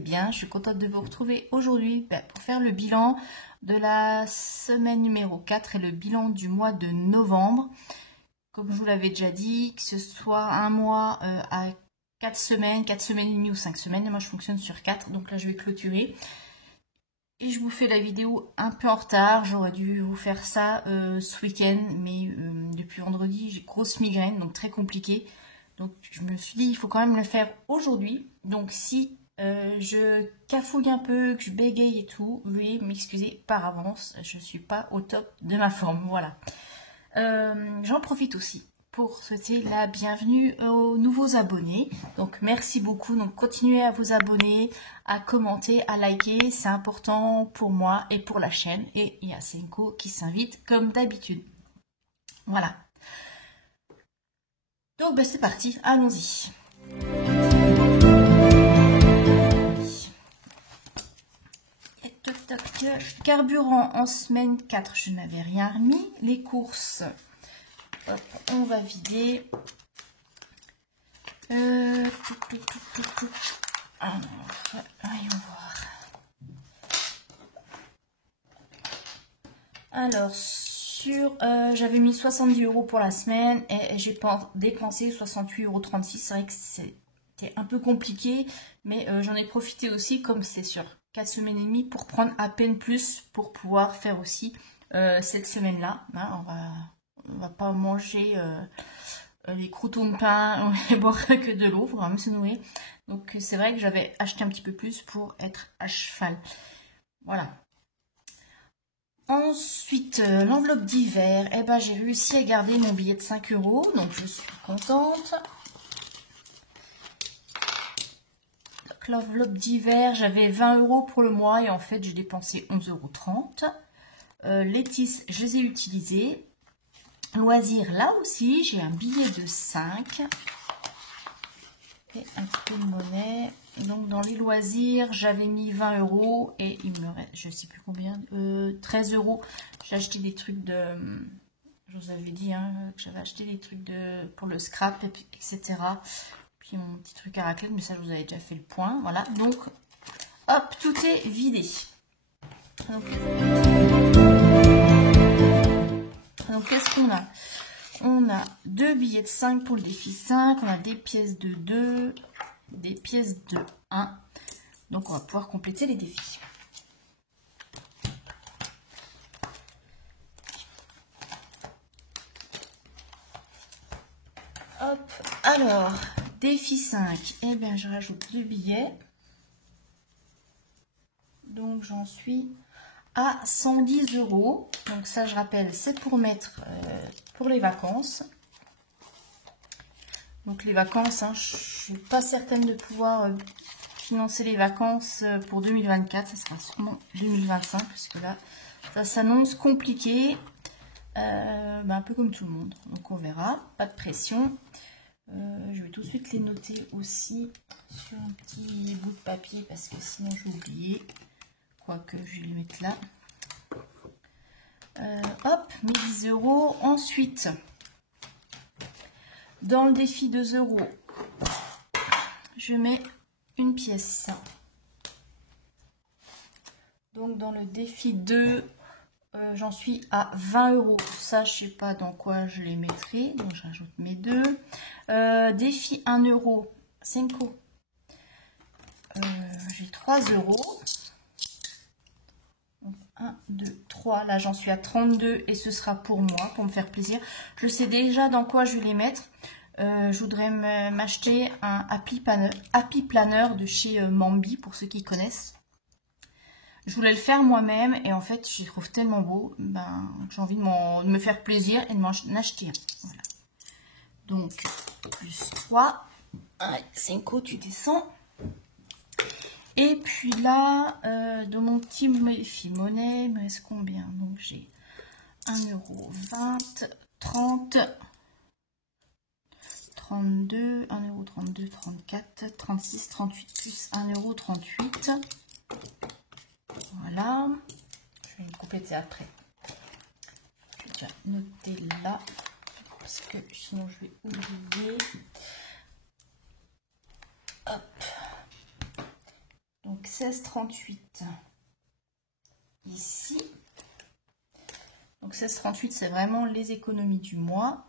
bien. Je suis contente de vous retrouver aujourd'hui pour faire le bilan de la semaine numéro 4 et le bilan du mois de novembre. Comme je vous l'avais déjà dit, que ce soit un mois à 4 semaines et demie ou 5 semaines. Moi, je fonctionne sur 4, donc là, je vais clôturer. Et je vous fais la vidéo un peu en retard. J'aurais dû vous faire ça ce week-end, mais depuis vendredi, j'ai grosse migraine, donc très compliqué. Donc je me suis dit, il faut quand même le faire aujourd'hui. Donc si je cafouille un peu, que je bégaye et tout, veuillez m'excuser par avance. Je ne suis pas au top de ma forme, voilà. J'en profite aussi pour souhaiter la bienvenue aux nouveaux abonnés. Donc merci beaucoup. Donc continuez à vous abonner, à commenter, à liker. C'est important pour moi et pour la chaîne. Et il y a Senko qui s'invite comme d'habitude. Voilà. Donc c'est parti, allons-y. Carburant en semaine 4, je n'avais rien remis. Les courses, hop, on va vider. Alors, voyons voir. Alors, j'avais mis 70 € pour la semaine et j'ai dépensé 68,36 €. C'est vrai que c'était un peu compliqué, mais j'en ai profité aussi, comme c'est sur 4 semaines et demie, pour prendre à peine plus pour pouvoir faire aussi cette semaine-là. Hein, on va pas manger les croûtons de pain et boire que de l'eau, il faut quand même se nourrir. Donc c'est vrai que j'avais acheté un petit peu plus pour être à cheval. Voilà. Ensuite, l'enveloppe d'hiver, eh ben, j'ai réussi à garder mon billet de 5 €, donc je suis contente. L'enveloppe d'hiver, j'avais 20 € pour le mois et en fait, j'ai dépensé 11,30 €. Les tisses, je les ai utilisés. Loisirs, là aussi, j'ai un billet de 5 et un petit peu de monnaie. Donc, dans les loisirs, j'avais mis 20 € et il me reste, je ne sais plus combien, 13 €. J'ai acheté des trucs de... Je vous avais dit hein, que j'avais acheté des trucs pour le scrap, etc. Puis mon petit truc à raclette, mais ça, je vous avais déjà fait le point. Voilà, donc, hop, tout est vidé. Donc qu'est-ce qu'on a? On a 2 billets de 5 pour le défi 5. On a des pièces de 2, des pièces de 1. Donc on va pouvoir compléter les défis. Hop, alors, défi 5, eh bien je rajoute 2 billets. Donc j'en suis à 110 €. Donc ça, je rappelle, c'est pour mettre pour les vacances. Donc les vacances, hein, je ne suis pas certaine de pouvoir financer les vacances pour 2024. Ça sera sûrement 2025, parce que là, ça s'annonce compliqué. Un peu comme tout le monde. Donc on verra, pas de pression. Je vais tout de suite les noter aussi sur un petit bout de papier parce que sinon je vais oublier. Quoique je vais les mettre là. Hop, mes 10 €. Ensuite, dans le défi 2 €, je mets une pièce. Donc dans le défi 2, j'en suis à 20 €. Ça, je sais pas dans quoi je les mettrai. Donc je rajoute mes 2. Défi 1 €, Senko. J'ai 3 €. Donc 1, 2, 3. Là, j'en suis à 32 et ce sera pour moi, pour me faire plaisir. Je sais déjà dans quoi je vais les mettre. Je voudrais m'acheter un Happy Planner de chez Mambi, pour ceux qui connaissent. Je voulais le faire moi-même et en fait, je les trouve tellement beaux. J'ai envie de me faire plaisir et de m'en acheter un. Voilà. Donc, plus 3. Allez, Senko, tu descends. Et puis là, dans mon petit défi monnaie, il me reste combien? Donc, j'ai 1 €, 20, 30, 32, 1 €, 32, 34, 36, 38, plus 1 €, 38. Voilà, je vais me compléter après. Je vais déjà noter là, parce que sinon je vais oublier. Hop. Donc 16,38 ici. Donc 16,38 c'est vraiment les économies du mois.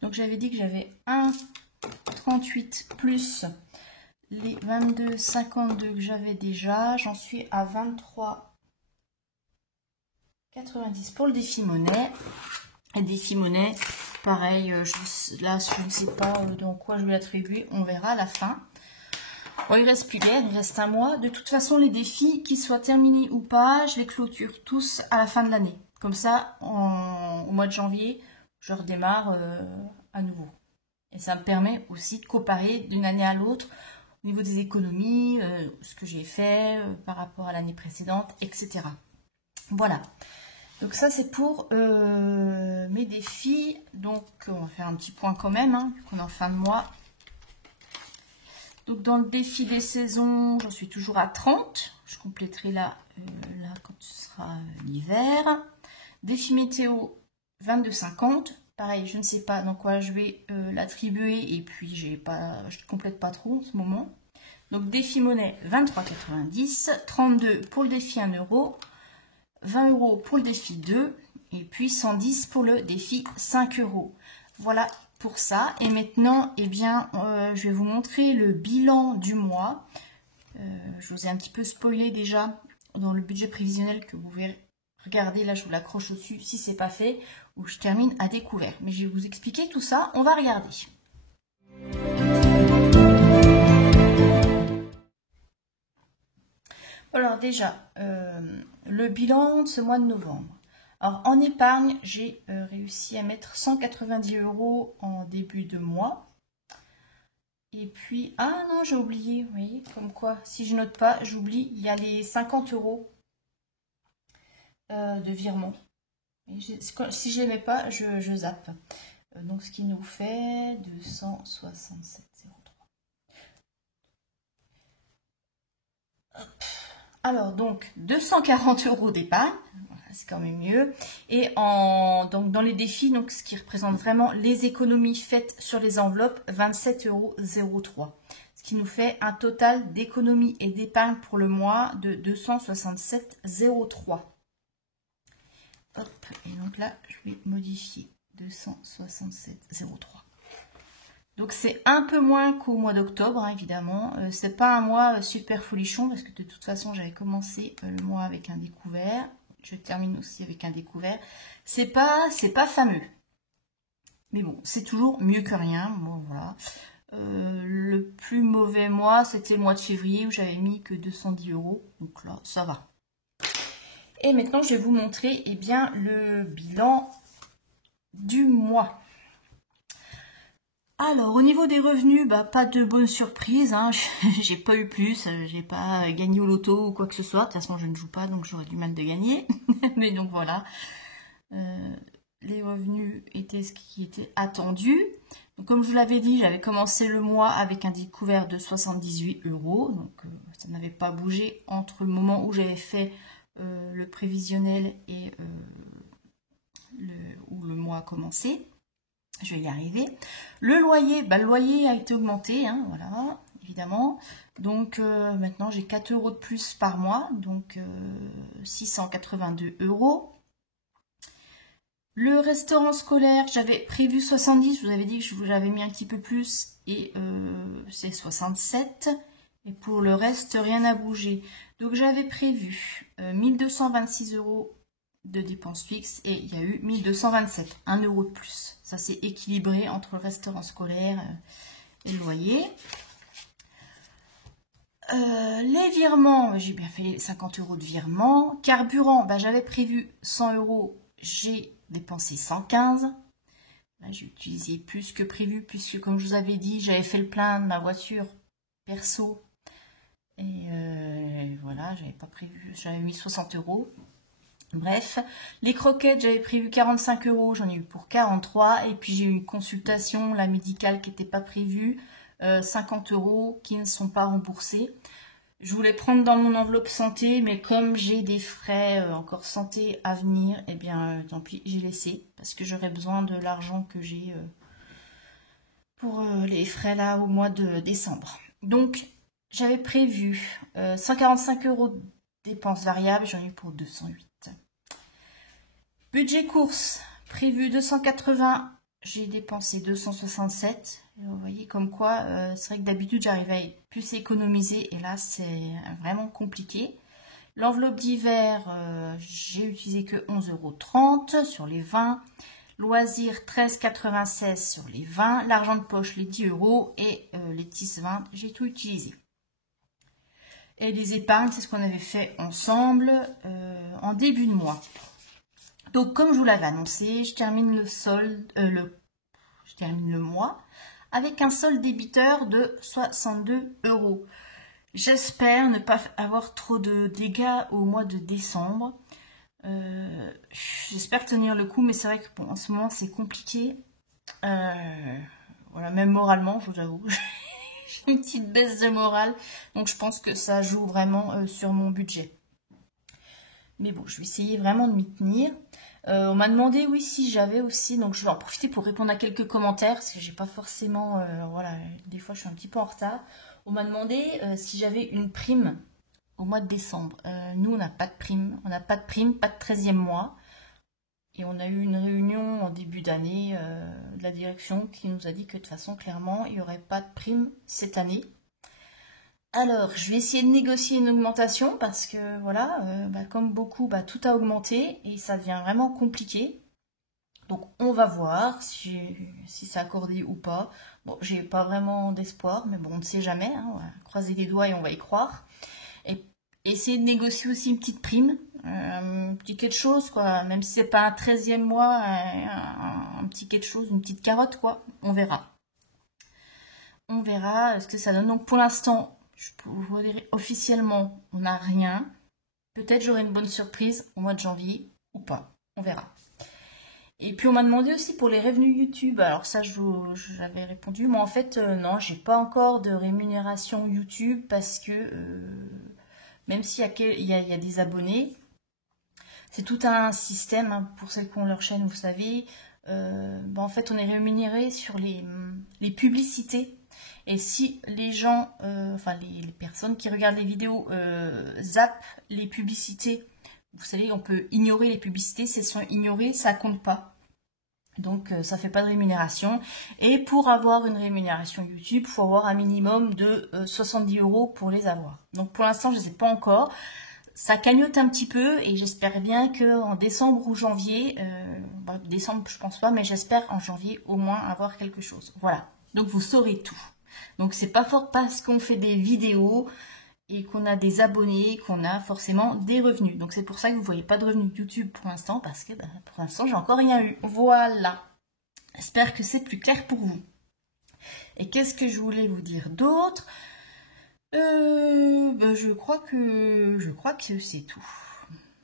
Donc j'avais dit que j'avais 1,38 plus les 22,52 que j'avais déjà. J'en suis à 23,90 pour le défi monnaie. Et défi monnaie, pareil, là je ne sais pas dans quoi je vais l'attribuer, on verra à la fin. Bon, il reste plus d'air, il reste un mois. De toute façon, les défis, qu'ils soient terminés ou pas, je les clôture tous à la fin de l'année. Comme ça, au mois de janvier, je redémarre à nouveau. Et ça me permet aussi de comparer d'une année à l'autre au niveau des économies, ce que j'ai fait par rapport à l'année précédente, etc. Voilà. Donc ça, c'est pour mes défis. Donc, on va faire un petit point quand même, hein, vu qu'on est en fin de mois. Donc dans le défi des saisons, j'en suis toujours à 30. Je compléterai là quand ce sera l'hiver. Défi météo, 22,50. Pareil, je ne sais pas dans quoi je vais l'attribuer. Et puis, je ne complète pas trop en ce moment. Donc défi monnaie, 23,90. 32 pour le défi 1 €. 20 € pour le défi 2. Et puis 110 pour le défi 5 €. Voilà pour ça. Et maintenant, eh bien, je vais vous montrer le bilan du mois. Je vous ai un petit peu spoilé déjà dans le budget prévisionnel que vous verrez. Regardez, là, je vous l'accroche au-dessus si ce n'est pas fait, ou je termine à découvert. Mais je vais vous expliquer tout ça. On va regarder. Alors déjà, le bilan de ce mois de novembre. Alors en épargne, j'ai réussi à mettre 190 € en début de mois. Et puis, ah non, j'ai oublié, vous voyez, comme quoi, si je note pas, j'oublie, il y a les 50 € de virement. Si je les mets pas, je zappe. Donc ce qui nous fait 267,03. Alors donc 240 € d'épargne. C'est quand même mieux. Et donc dans les défis, donc, ce qui représente vraiment les économies faites sur les enveloppes, 27,03 €. Ce qui nous fait un total d'économies et d'épargne pour le mois de 267,03 €. Hop, et donc là, je vais modifier 267,03 €. Donc c'est un peu moins qu'au mois d'octobre, hein, évidemment. C'est pas un mois super folichon parce que de toute façon, j'avais commencé le mois avec un découvert. Je termine aussi avec un découvert. C'est pas fameux. Mais bon, c'est toujours mieux que rien. Bon, voilà. Le plus mauvais mois, c'était le mois de février où j'avais mis que 210 €. Donc là, ça va. Et maintenant, je vais vous montrer eh bien, le bilan du mois. Alors, au niveau des revenus, bah, pas de bonne surprise. Hein. J'ai pas eu plus, j'ai pas gagné au loto ou quoi que ce soit. De toute façon, je ne joue pas, donc j'aurais du mal de gagner. Mais donc voilà. Les revenus étaient ce qui était attendu. Donc, comme je vous l'avais dit, j'avais commencé le mois avec un découvert de 78 €. Donc, ça n'avait pas bougé entre le moment où j'avais fait le prévisionnel et où le mois a commencé. Je vais y arriver. Le loyer, bah, le loyer a été augmenté, hein, voilà, évidemment. Donc maintenant j'ai 4 € de plus par mois, donc 682 €. Le restaurant scolaire, j'avais prévu 70, je vous avais dit que j'avais mis un petit peu plus et c'est 67. Et pour le reste, rien n'a bougé. Donc j'avais prévu 1226 € de dépenses fixes et il y a eu 1227, 1 € de plus. Ça s'est équilibré entre le restaurant scolaire et le loyer. Les virements, j'ai bien fait les 50 € de virement. Carburant, bah, j'avais prévu 100 €, j'ai dépensé 115. Là, j'ai utilisé plus que prévu puisque, comme je vous avais dit, j'avais fait le plein de ma voiture perso. Et voilà, j'avais pas prévu, j'avais mis 60 €. Bref, les croquettes, j'avais prévu 45 €, j'en ai eu pour 43. Et puis j'ai eu une consultation, la médicale qui n'était pas prévue, 50 € qui ne sont pas remboursés. Je voulais prendre dans mon enveloppe santé, mais comme j'ai des frais encore santé à venir, eh bien tant pis, j'ai laissé. Parce que j'aurais besoin de l'argent que j'ai pour les frais là au mois de décembre. Donc, j'avais prévu 145 € de dépenses variables, j'en ai eu pour 208. Budget course, prévu 280, j'ai dépensé 267. Vous voyez comme quoi, c'est vrai que d'habitude j'arrivais à plus économiser et là c'est vraiment compliqué. L'enveloppe d'hiver, j'ai utilisé que 11,30 € sur les 20. Loisirs 13,96 € sur les 20. L'argent de poche les 10 € et les 10,20, j'ai tout utilisé. Et les épargnes, c'est ce qu'on avait fait ensemble en début de mois. Donc comme je vous l'avais annoncé, je termine le mois avec un solde débiteur de 62 €. J'espère ne pas avoir trop de dégâts au mois de décembre. J'espère tenir le coup, mais c'est vrai que bon, en ce moment c'est compliqué. Voilà, même moralement, je vous avoue. J'ai une petite baisse de morale, donc je pense que ça joue vraiment sur mon budget. Mais bon, je vais essayer vraiment de m'y tenir. On m'a demandé, oui, si j'avais aussi, donc je vais en profiter pour répondre à quelques commentaires, parce que j'ai pas forcément, voilà, des fois je suis un petit peu en retard. On m'a demandé si j'avais une prime au mois de décembre. Nous, on n'a pas de prime, pas de 13e mois. Et on a eu une réunion en début d'année de la direction qui nous a dit que de toute façon, clairement, il n'y aurait pas de prime cette année. Alors, je vais essayer de négocier une augmentation parce que, voilà, comme beaucoup, tout a augmenté et ça devient vraiment compliqué. Donc, on va voir si c'est accordé ou pas. Bon, j'ai pas vraiment d'espoir, mais bon, on ne sait jamais. Hein, on va croiser les doigts et on va y croire. Et essayer de négocier aussi une petite prime, un petit quelque chose, quoi. Même si c'est pas un 13e mois, un petit quelque chose, une petite carotte, quoi. On verra. On verra ce que ça donne. Donc, pour l'instant, je peux vous dire officiellement, on n'a rien. Peut-être j'aurai une bonne surprise au mois de janvier ou pas. On verra. Et puis on m'a demandé aussi pour les revenus YouTube. Alors ça, j'avais répondu. Moi en fait, non, j'ai pas encore de rémunération YouTube parce que même s'il y a des abonnés, c'est tout un système hein, pour celles qui ont leur chaîne, vous savez. En fait, on est rémunéré sur les publicités. Et si les gens, les personnes qui regardent les vidéos zappent les publicités, vous savez, on peut ignorer les publicités. Si elles sont ignorées, ça compte pas. Donc, ça fait pas de rémunération. Et pour avoir une rémunération YouTube, il faut avoir un minimum de 70 € pour les avoir. Donc, pour l'instant, je ne sais pas encore. Ça cagnotte un petit peu et j'espère bien qu'en décembre ou janvier, décembre je pense pas, mais j'espère en janvier au moins avoir quelque chose. Voilà, donc vous saurez tout. Donc c'est pas fort parce qu'on fait des vidéos et qu'on a des abonnés, qu'on a forcément des revenus. Donc c'est pour ça que vous ne voyez pas de revenus YouTube pour l'instant, parce que pour l'instant j'ai encore rien eu. Voilà, j'espère que c'est plus clair pour vous. Et qu'est-ce que je voulais vous dire d'autre ? Je crois que c'est tout.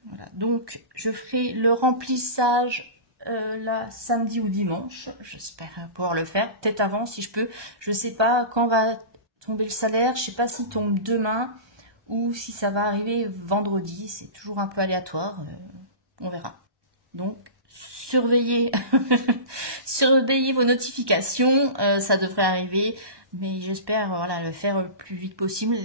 Voilà, donc je ferai le remplissage là samedi ou dimanche. J'espère pouvoir le faire, peut-être avant si je peux. Je sais pas quand va tomber le salaire. Je sais pas s'il tombe demain ou si ça va arriver vendredi. C'est toujours un peu aléatoire. On verra. Donc surveillez, surveillez vos notifications. Ça devrait arriver. Mais j'espère voilà, le faire le plus vite possible,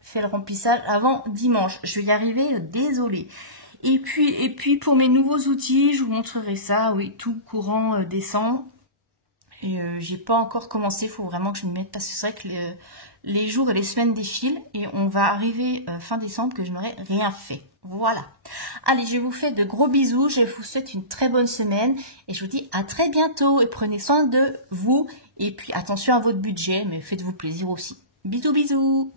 fait le remplissage avant dimanche. Je vais y arriver, désolée. Et puis pour mes nouveaux outils, je vous montrerai ça, oui, tout courant décembre. Et j'ai pas encore commencé, il faut vraiment que je m'y mette parce que c'est vrai que les jours et les semaines défilent et on va arriver fin décembre que je n'aurai rien fait. Voilà. Allez, je vous fais de gros bisous, je vous souhaite une très bonne semaine et je vous dis à très bientôt et prenez soin de vous et puis attention à votre budget, mais faites-vous plaisir aussi. Bisous, bisous.